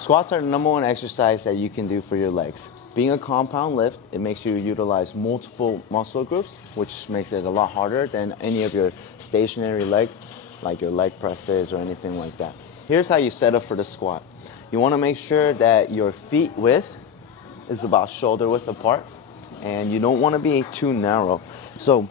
Squats are the #1 exercise that you can do for your legs. Being a compound lift, it makes you utilize multiple muscle groups, which makes it a lot harder than any of your stationary leg, like your leg presses or anything like that. Here's how you set up for the squat. You want to make sure that your feet width is about shoulder width apart, and you don't want to be too narrow. So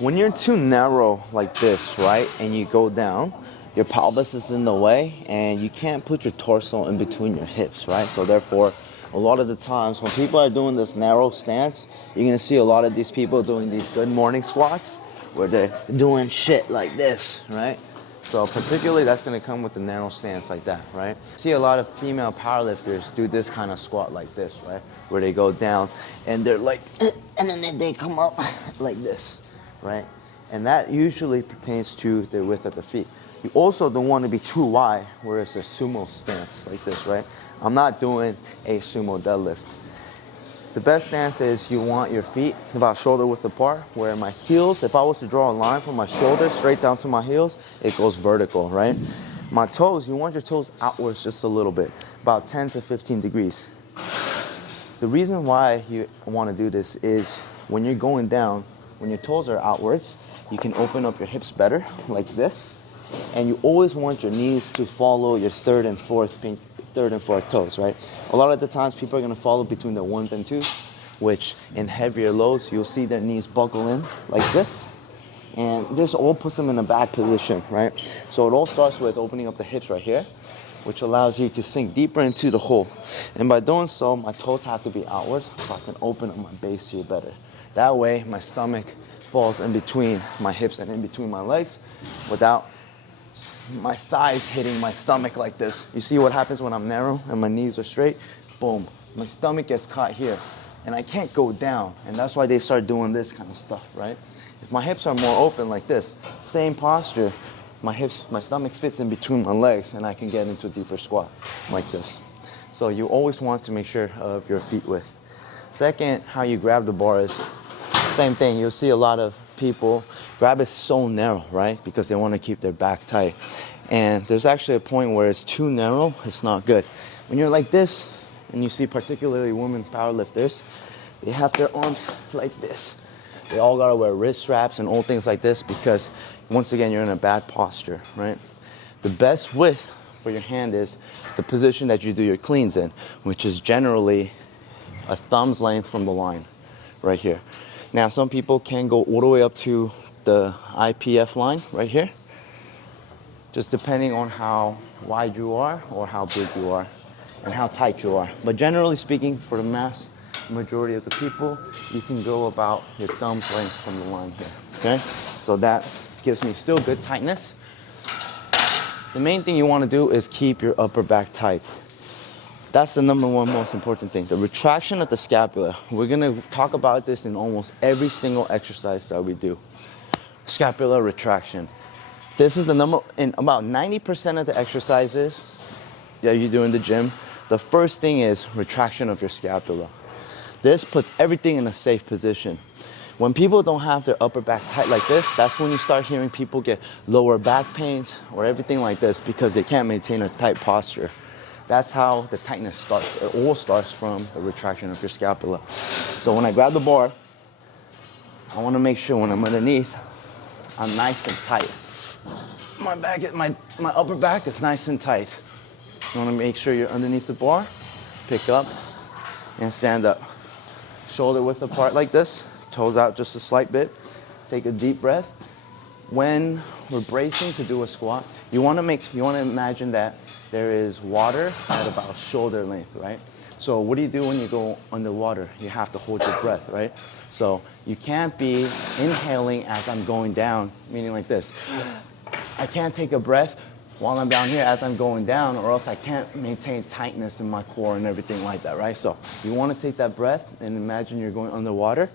when you're too narrow like this, right, and you go down, your pelvis is in the way and you can't put your torso in between your hips, right? So therefore, a lot of the times when people are doing this narrow stance, you're gonna see a lot of these people doing these good morning squats where they're doing shit like this, right? So particularly that's gonna come with the narrow stance like that, right? See a lot of female powerlifters do this kind of squat like this, right? Where they go down and they're like, and then they come up like this, right? And that usually pertains to the width of the feet. You also don't want to be too wide, where it's a sumo stance like this, right? I'm not doing a sumo deadlift. The best stance is you want your feet about shoulder width apart, where my heels, if I was to draw a line from my shoulder straight down to my heels, it goes vertical, right? My toes, you want your toes outwards just a little bit, about 10 to 15 degrees. The reason why you want to do this is when you're going down, when your toes are outwards, you can open up your hips better, like this. And you always want your knees to follow your third and fourth toes, right? A lot of the times people are gonna follow between the 1s and 2s, which in heavier lows, you'll see their knees buckle in like this. And this all puts them in a bad position, right? So it all starts with opening up the hips right here, which allows you to sink deeper into the hole. And by doing so, my toes have to be outwards so I can open up my base here better. That way, my stomach falls in between my hips and in between my legs without my thighs hitting my stomach like this. You see what happens when I'm narrow and my knees are straight? Boom, my stomach gets caught here and I can't go down. And that's why they start doing this kind of stuff, right? If my hips are more open like this, same posture, my stomach fits in between my legs and I can get into a deeper squat like this. So you always want to make sure of your feet width. Second, how you grab the bar is same thing. You'll see a lot of people grab it so narrow, right? Because they want to keep their back tight. And there's actually a point where it's too narrow, it's not good. When you're like this, and you see particularly women powerlifters, they have their arms like this. They all gotta wear wrist straps and all things like this because once again, you're in a bad posture, right? The best width for your hand is the position that you do your cleans in, which is generally a thumb's length from the line, right here. Now, some people can go all the way up to the IPF line right here, just depending on how wide you are or how big you are and how tight you are. But generally speaking, for the mass majority of the people, you can go about your thumb's length from the line here, okay? So that gives me still good tightness. The main thing you want to do is keep your upper back tight. That's the #1 most important thing, the retraction of the scapula. We're gonna talk about this in almost every single exercise that we do. Scapular retraction. This is the number, in about 90% of the exercises that you do in the gym, the first thing is retraction of your scapula. This puts everything in a safe position. When people don't have their upper back tight like this, that's when you start hearing people get lower back pains or everything like this because they can't maintain a tight posture. That's how the tightness starts. It all starts from the retraction of your scapula. So when I grab the bar, I want to make sure when I'm underneath, I'm nice and tight. My upper back is nice and tight. You want to make sure you're underneath the bar, pick up, and stand up. Shoulder width apart like this, toes out just a slight bit. Take a deep breath. When we're bracing to do a squat, you want to imagine that there is water at about shoulder length, right? So what do you do when you go underwater? You have to hold your breath, right? So you can't be inhaling as I'm going down, meaning like this. I can't take a breath while I'm down here as I'm going down, or else I can't maintain tightness in my core and everything like that, right? So you want to take that breath and imagine you're going underwater.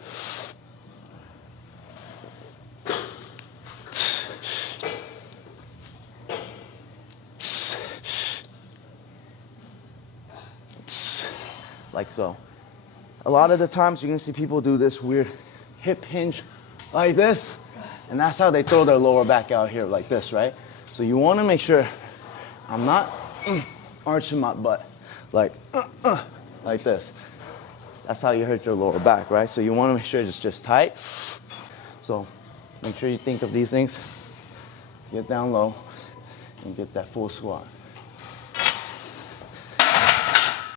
Like so. A lot of the times you're gonna see people do this weird hip hinge like this, and that's how they throw their lower back out here like this, right? So you wanna make sure I'm not arching my butt. like this. That's how you hurt your lower back, right? So you want to make sure it's just tight. So make sure you think of these things. Get down low and get that full squat.